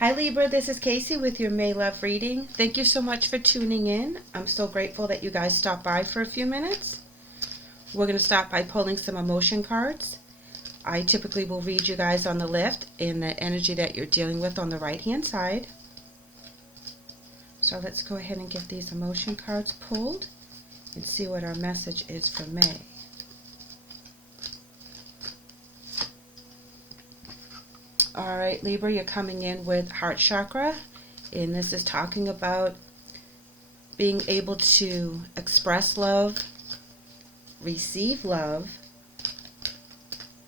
Hi Libra, this is Kacee with your May Love reading. Thank you so much for tuning in. I'm so grateful that you guys stopped by for a few minutes. We're going to start by pulling some emotion cards. I typically will read you guys on the left and the energy that you're dealing with on the right hand side. So let's go ahead and get these emotion cards pulled and see what our message is for May. All right, Libra, you're coming in with heart chakra, and this is talking about being able to express love, receive love.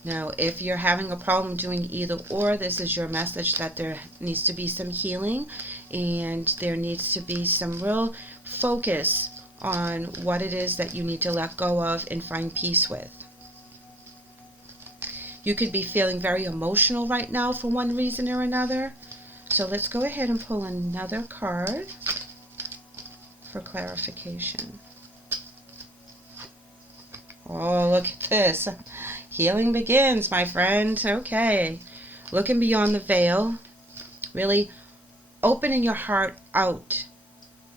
Now, if you're having a problem doing either or, this is your message that there needs to be some healing and there needs to be some real focus on what it is that you need to let go of and find peace with. You could be feeling very emotional right now for one reason or another. So let's go ahead and pull another card for clarification. Oh, look at this. Healing begins, my friend. Okay. Looking beyond the veil. Really opening your heart out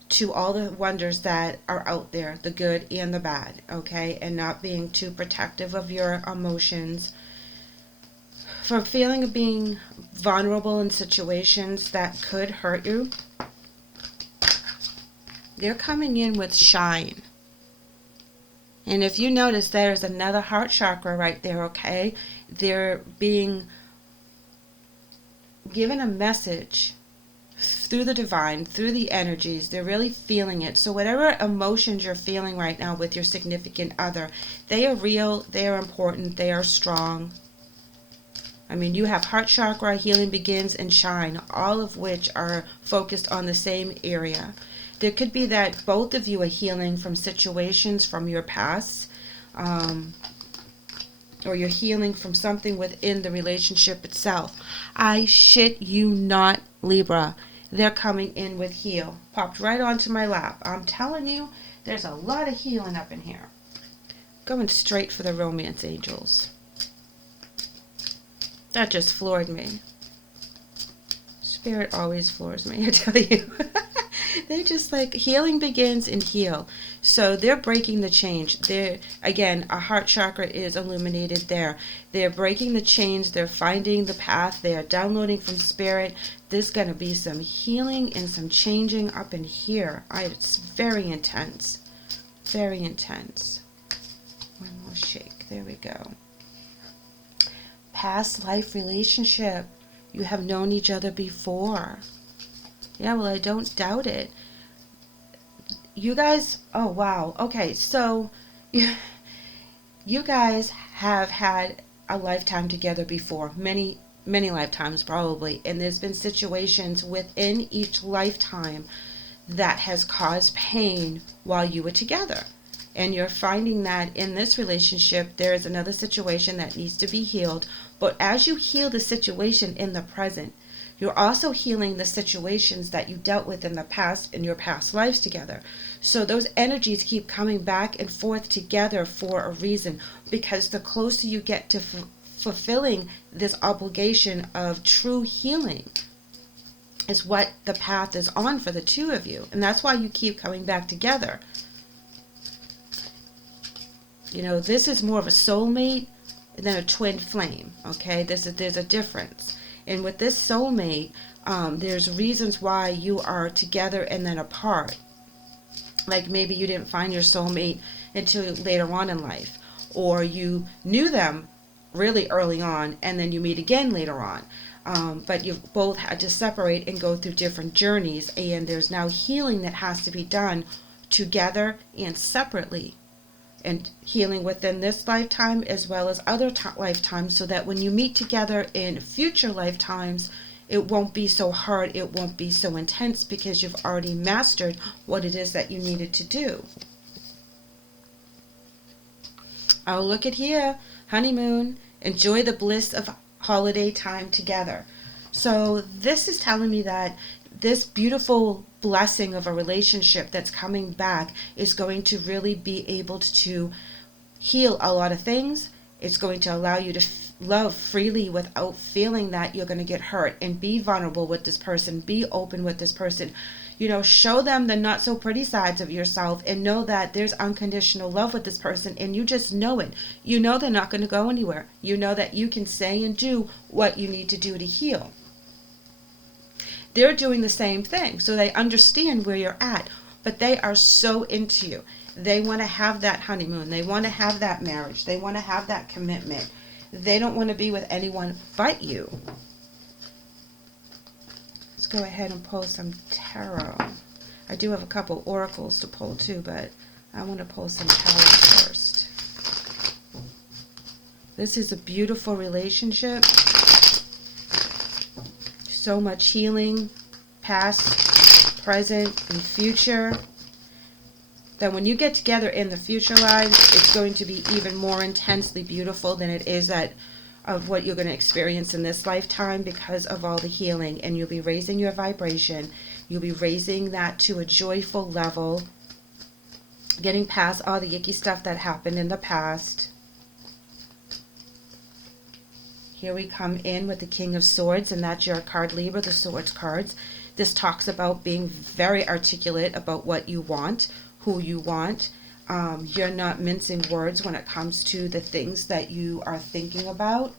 to all the wonders that are out there, the good and the bad, okay? And not being too protective of your emotions. For feeling of being vulnerable in situations that could hurt you, they're coming in with shine. And if you notice, there's another heart chakra right there, okay? They're being given a message through the divine, through the energies. They're really feeling it. So whatever emotions you're feeling right now with your significant other, they are real, they are important, they are strong. I mean, you have heart chakra, healing begins, and shine, all of which are focused on the same area. There could be that both of you are healing from situations from your past, or you're healing from something within the relationship itself. I shit you not, Libra. They're coming in with heal. Popped right onto my lap. I'm telling you, there's a lot of healing up in here. Going straight for the romance angels. That just floored me. Spirit always floors me, I tell you. They're just like, healing begins and heal. So they're breaking the change. They're, again, a heart chakra is illuminated there. They're breaking the chains. They're finding the path. They are downloading from spirit. There's going to be some healing and some changing up in here. It's very intense. Very intense. One more shake. There we go. Past life relationship. You have known each other before. Yeah, well, I don't doubt it. You guys, oh wow. Okay, so you guys have had a lifetime together before. Many lifetimes probably. And there's been situations within each lifetime that has caused pain while you were together. And you're finding that in this relationship, there is another situation that needs to be healed. But as you heal the situation in the present, you're also healing the situations that you dealt with in the past, in your past lives together. So those energies keep coming back and forth together for a reason. Because the closer you get to fulfilling this obligation of true healing, is what the path is on for the two of you. And that's why you keep coming back together. You know, this is more of a soulmate than a twin flame, okay? There's a difference. And with this soulmate, there's reasons why you are together and then apart. Like maybe you didn't find your soulmate until later on in life. Or you knew them really early on and then you meet again later on. But you've both had to separate and go through different journeys. And there's now healing that has to be done together and separately. And healing within this lifetime as well as other lifetimes, so that when you meet together in future lifetimes, it won't be so hard, it won't be so intense, because you've already mastered what it is that you needed to do. Oh, look at here. Honeymoon. Enjoy the bliss of holiday time together. So this is telling me that this beautiful blessing of a relationship that's coming back is going to really be able to heal a lot of things. It's going to allow you to love freely without feeling that you're going to get hurt, and be vulnerable with this person, be open with this person. Show them the not so pretty sides of yourself, and know that there's unconditional love with this person, and you just know it. They're not going to go anywhere. That you can say and do what you need to do to heal. They're doing the same thing, so they understand where you're at, but they are so into you. They want to have that honeymoon. They want to have that marriage. They want to have that commitment. They don't want to be with anyone but you. Let's go ahead and pull some tarot. I do have a couple oracles to pull too, but I want to pull some tarot first. This is a beautiful relationship. So much healing, past, present, and future. That when you get together in the future lives, it's going to be even more intensely beautiful than it is of what you're going to experience in this lifetime, because of all the healing. And you'll be raising your vibration. You'll be raising that to a joyful level, getting past all the icky stuff that happened in the past. Here we come in with the King of Swords, and that's your card, Libra, the Swords cards. This talks about being very articulate about what you want, who you want. You're not mincing words when it comes to the things that you are thinking about.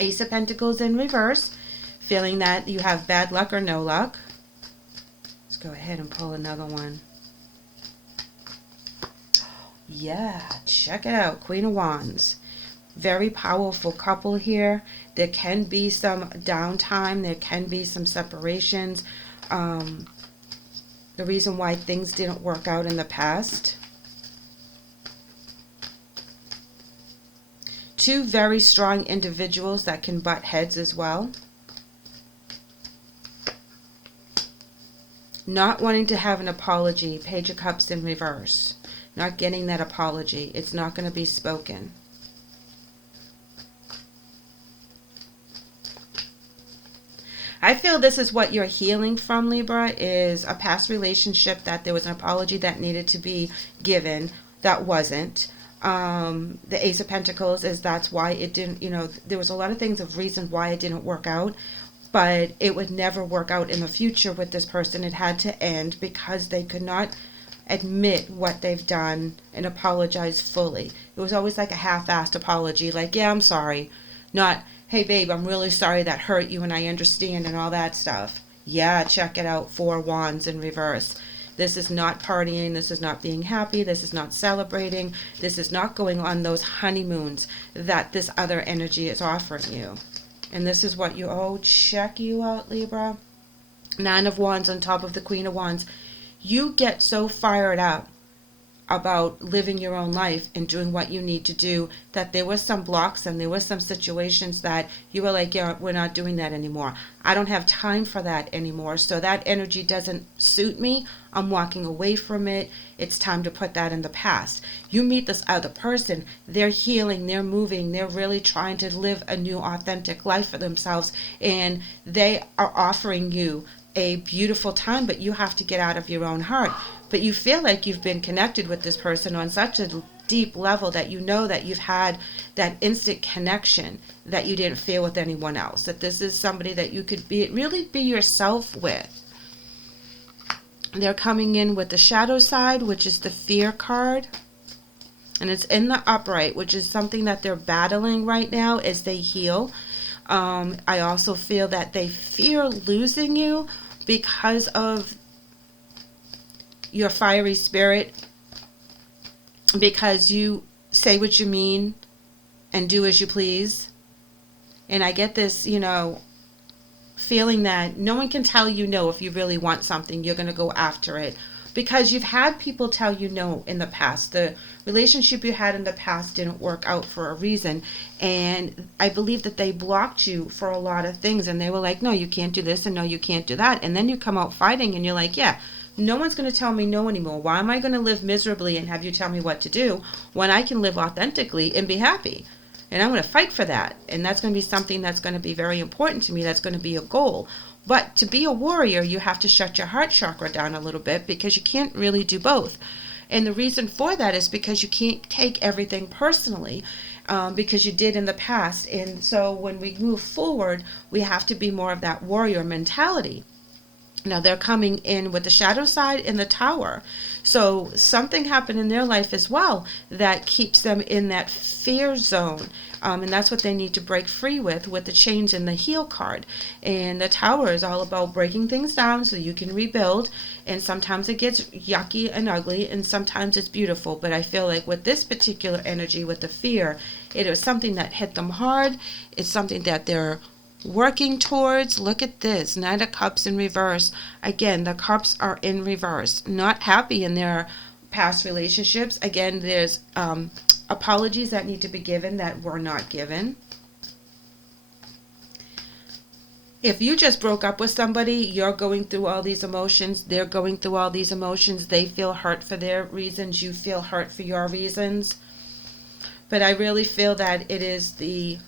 Ace of Pentacles in reverse, feeling that you have bad luck or no luck. Let's go ahead and pull another one. Yeah, check it out, Queen of Wands. Very powerful couple here. There can be some downtime. There can be some separations. The reason why things didn't work out in the past. Two very strong individuals that can butt heads as well. Not wanting to have an apology. Page of Cups in reverse. Not getting that apology. It's not going to be spoken. I feel this is what you're healing from, Libra, is a past relationship that there was an apology that needed to be given that wasn't. The Ace of Pentacles is that's why it didn't, there was a lot of things of reason why it didn't work out, but it would never work out in the future with this person. It had to end because they could not admit what they've done and apologize fully. It was always like a half-assed apology, like, yeah, I'm sorry, not, hey babe, I'm really sorry that hurt you and I understand, and all that stuff. Yeah, check it out. Four Wands in reverse. This is not partying. This is not being happy. This is not celebrating. This is not going on those honeymoons that this other energy is offering you. And this is what check you out, Libra. Nine of Wands on top of the Queen of Wands. You get so fired up about living your own life and doing what you need to do that there was some blocks and there was some situations that you were like, yeah, we're not doing that anymore. I don't have time for that anymore. So that energy doesn't suit me. I'm walking away from it. It's time to put that in the past. You meet this other person, they're healing, they're moving, they're really trying to live a new authentic life for themselves, and they are offering you a beautiful time, but you have to get out of your own heart. But you feel like you've been connected with this person on such a deep level that you know that you've had that instant connection that you didn't feel with anyone else. That this is somebody that you could really be yourself with. They're coming in with the shadow side, which is the fear card. And it's in the upright, which is something that they're battling right now as they heal. I also feel that they fear losing you because of your fiery spirit, because you say what you mean and do as you please. And I get this, feeling that no one can tell you no. If you really want something, you're going to go after it, because you've had people tell you no in the past. The relationship you had in the past didn't work out for a reason, and I believe that they blocked you for a lot of things, and they were like, no, you can't do this, and no, you can't do that. And then you come out fighting and you're like, yeah, no one's going to tell me no anymore. Why am I going to live miserably and have you tell me what to do when I can live authentically and be happy? And I'm going to fight for that. And that's going to be something that's going to be very important to me. That's going to be a goal. But to be a warrior, you have to shut your heart chakra down a little bit, because you can't really do both. And the reason for that is because you can't take everything personally. because you did in the past. And so when we move forward, we have to be more of that warrior mentality. Now they're coming in with the shadow side in the tower. So something happened in their life as well that keeps them in that fear zone. And that's what they need to break free with the change in the heal card. And the tower is all about breaking things down so you can rebuild. And sometimes it gets yucky and ugly, and sometimes it's beautiful. But I feel like with this particular energy, with the fear, it was something that hit them hard. It's something that they're working towards. Look at this, Knight of Cups in reverse. Again, the cups are in reverse, not happy in their past relationships. Again, there's apologies that need to be given that were not given. If you just broke up with somebody, you're going through all these emotions, they're going through all these emotions, they feel hurt for their reasons, you feel hurt for your reasons. But I really feel that it is the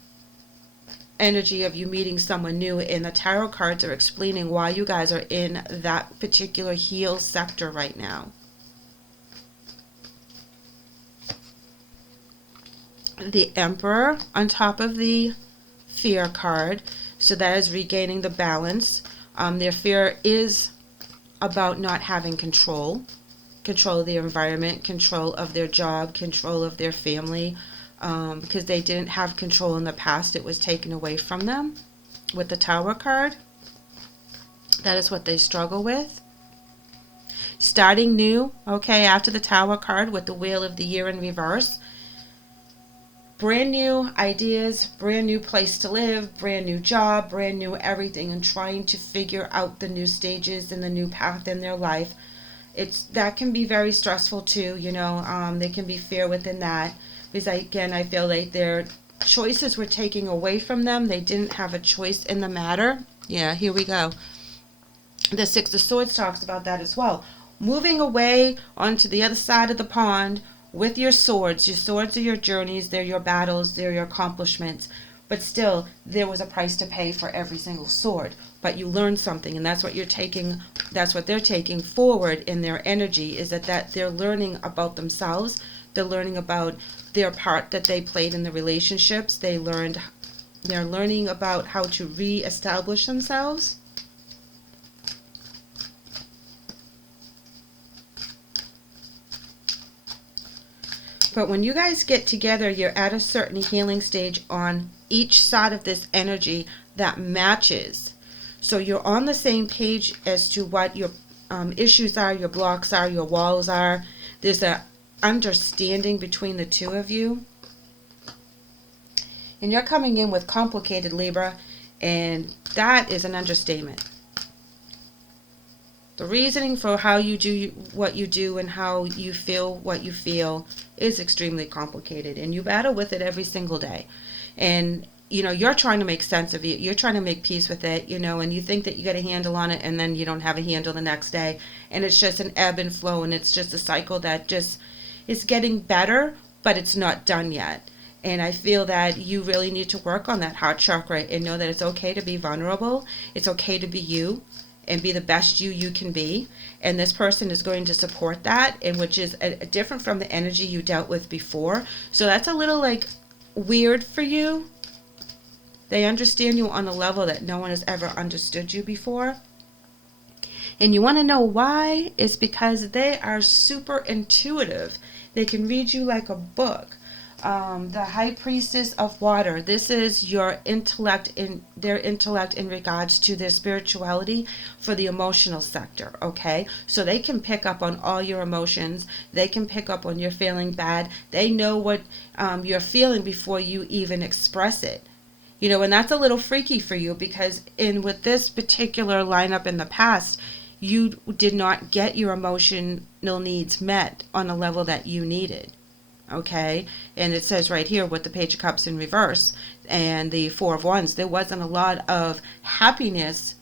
energy of you meeting someone new, and the tarot cards are explaining why you guys are in that particular heal sector right now. The Emperor on top of the fear card, so that is regaining the balance. Their fear is about not having control of their environment, control of their job, control of their family. Because they didn't have control in the past, it was taken away from them with the Tower card. That is what they struggle with. Starting new, okay, after the Tower card with the Wheel of the Year in reverse. Brand new ideas, brand new place to live, brand new job, brand new everything, and trying to figure out the new stages and the new path in their life. That can be very stressful too, there can be fear within that. Because I feel like their choices were taken away from them. They didn't have a choice in the matter. Yeah, here we go. The Six of Swords talks about that as well. Moving away onto the other side of the pond with your swords. Your swords are your journeys. They're your battles. They're your accomplishments. But still, there was a price to pay for every single sword. But you learned something, and that's what you're taking. That's what they're taking forward in their energy, is that they're learning about themselves. They're learning about their part that they played in the relationships. They're learning about how to re-establish themselves. But when you guys get together, you're at a certain healing stage on each side of this energy that matches. So you're on the same page as to what your issues are, your blocks are, your walls are. There's a understanding between the two of you, and you're coming in with complicated, Libra, and that is an understatement. The reasoning for how you do what you do and how you feel what you feel is extremely complicated, and you battle with it every single day. And you're trying to make sense of it. You're trying to make peace with it, and you think that you got a handle on it, and then you don't have a handle the next day, and it's just an ebb and flow, and it's just a cycle that just is getting better, but it's not done yet. And I feel that you really need to work on that heart chakra and know that it's okay to be vulnerable. It's okay to be you and be the best you can be. And this person is going to support that, and which is different from the energy you dealt with before. So that's a little weird for you. They understand you on a level that no one has ever understood you before. And you want to know why? It's because they are super intuitive. They can read you like a book. The High Priestess of Water. This is your intellect, their intellect in regards to their spirituality for the emotional sector, okay? So they can pick up on all your emotions. They can pick up on you're feeling bad. They know what you're feeling before you even express it. And that's a little freaky for you, because with this particular lineup in the past, you did not get your emotional needs met on a level that you needed. Okay, and it says right here with the Page of Cups in reverse and the Four of Wands, there wasn't a lot of happiness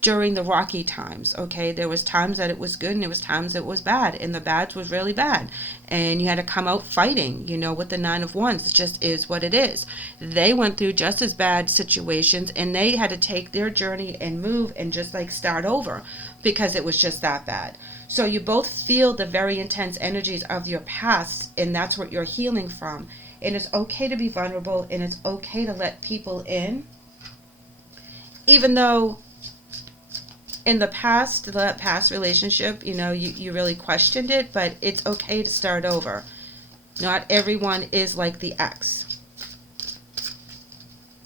during the rocky times. Okay, there was times that it was good and there was times that it was bad, and the bad was really bad, and you had to come out fighting. With the Nine of Wands, it just is what it is. They went through just as bad situations, and they had to take their journey and move and just start over, because it was just that bad. So you both feel the very intense energies of your past, and that's what you're healing from. And it's okay to be vulnerable, and it's okay to let people in, even though in the past relationship, you really questioned it, but it's okay to start over. Not everyone is like the ex.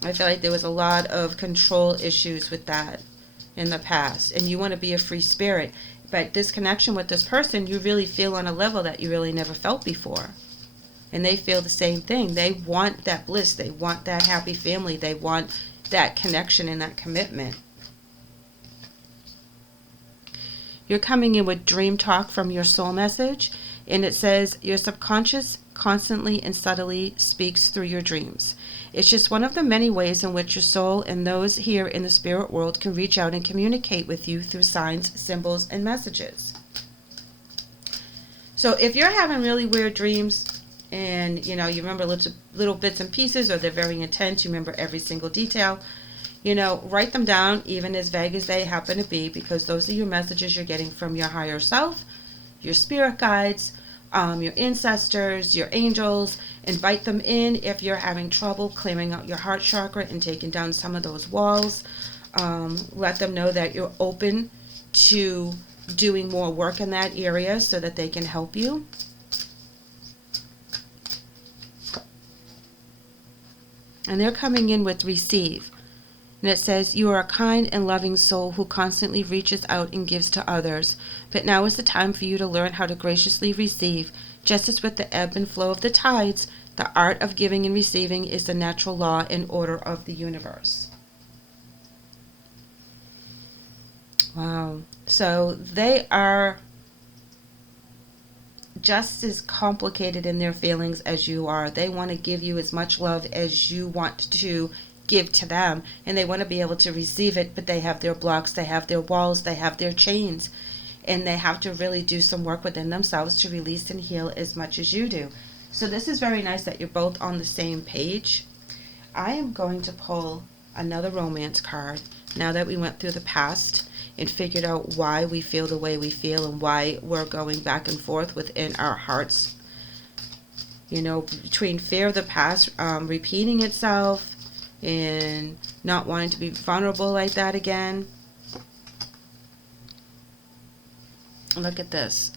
I feel like there was a lot of control issues with that in the past, and you want to be a free spirit. But this connection with this person, you really feel on a level that you really never felt before. And they feel the same thing. They want that bliss. They want that happy family. They want that connection and that commitment. You're coming in with dream talk from your soul message, and it says your subconscious constantly and subtly speaks through your dreams. It's just one of the many ways in which your soul and those here in the spirit world can reach out and communicate with you through signs, symbols, and messages. So if you're having really weird dreams and you remember little bits and pieces, or they're very intense, you remember every single detail, write them down, even as vague as they happen to be, because those are your messages you're getting from your higher self, your spirit guides, your ancestors, your angels. Invite them in if you're having trouble clearing out your heart chakra and taking down some of those walls. Let them know that you're open to doing more work in that area so that they can help you. And they're coming in with receive. And it says, you are a kind and loving soul who constantly reaches out and gives to others. But now is the time for you to learn how to graciously receive. Just as with the ebb and flow of the tides, the art of giving and receiving is the natural law and order of the universe. Wow. So they are just as complicated in their feelings as you are. They want to give you as much love as you want to give to them, and they want to be able to receive it, but they have their blocks, they have their walls, they have their chains, and they have to really do some work within themselves to release and heal as much as you do. So this is very nice that you're both on the same page. I am going to pull another romance card now that we went through the past and figured out why we feel the way we feel and why we're going back and forth within our hearts. Between fear of the past repeating itself and not wanting to be vulnerable like that again. Look at this.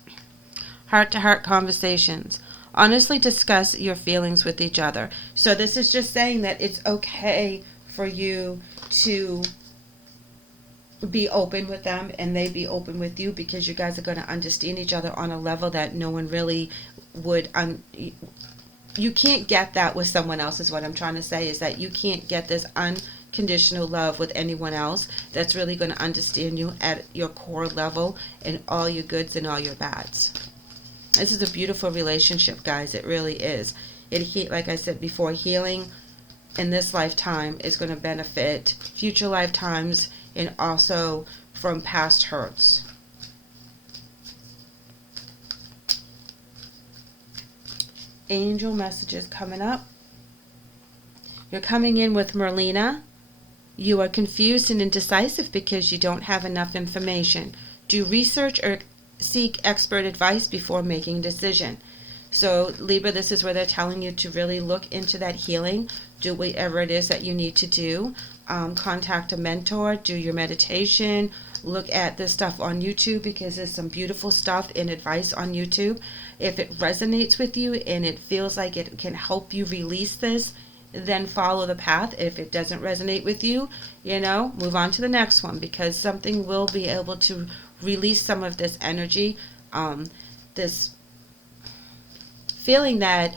Heart-to-heart conversations. Honestly discuss your feelings with each other. So this is just saying that it's okay for you to be open with them and they be open with you, because you guys are going to understand each other on a level that no one really would. You can't get that with someone else, is what I'm trying to say, is that you can't get this unconditional love with anyone else that's really going to understand you at your core level and all your goods and all your bads. This is a beautiful relationship, guys. It really is. Like I said before, healing in this lifetime is going to benefit future lifetimes and also from past hurts. Angel messages coming up. You're coming in with Merlina. You are confused and indecisive because you don't have enough information. Do research or seek expert advice before making a decision. So Libra, this is where they're telling you to really look into that healing. Do whatever it is that you need to do. Contact a mentor. Do your meditation. Look at this stuff on YouTube, because there's some beautiful stuff and advice on YouTube. If it resonates with you and it feels like it can help you release this, then follow the path. If it doesn't resonate with you, move on to the next one, because something will be able to release some of this energy, this feeling that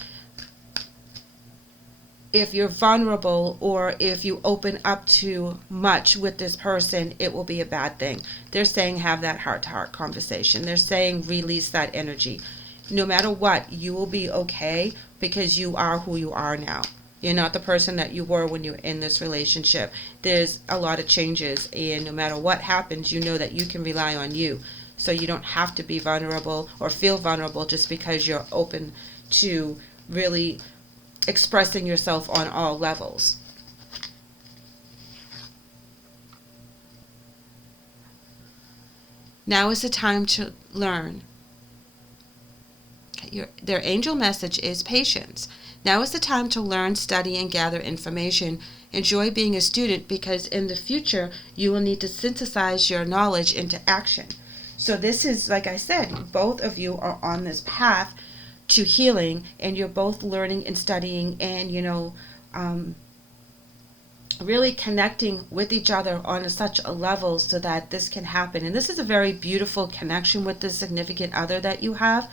if you're vulnerable or if you open up too much with this person, it will be a bad thing. They're saying have that heart-to-heart conversation. They're saying release that energy. No matter what, you will be okay, because you are who you are now. You're not the person that you were when you were in this relationship. There's a lot of changes, and no matter what happens, you know that you can rely on you. So you don't have to be vulnerable or feel vulnerable just because you're open to really expressing yourself on all levels. Now is the time to learn. Their angel message is patience. Now is the time to learn, study, and gather information. Enjoy being a student because in the future you will need to synthesize your knowledge into action. So this is, like I said, both of you are on this path to healing, and you're both learning and studying and, really connecting with each other on such a level so that this can happen. And this is a very beautiful connection with the significant other that you have.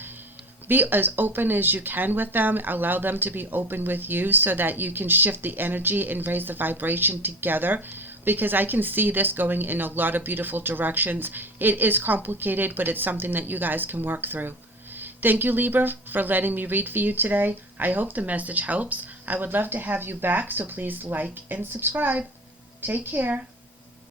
Be as open as you can with them. Allow them to be open with you so that you can shift the energy and raise the vibration together, because I can see this going in a lot of beautiful directions. It is complicated, but it's something that you guys can work through. Thank you, Libra, for letting me read for you today. I hope the message helps. I would love to have you back, so please like and subscribe. Take care.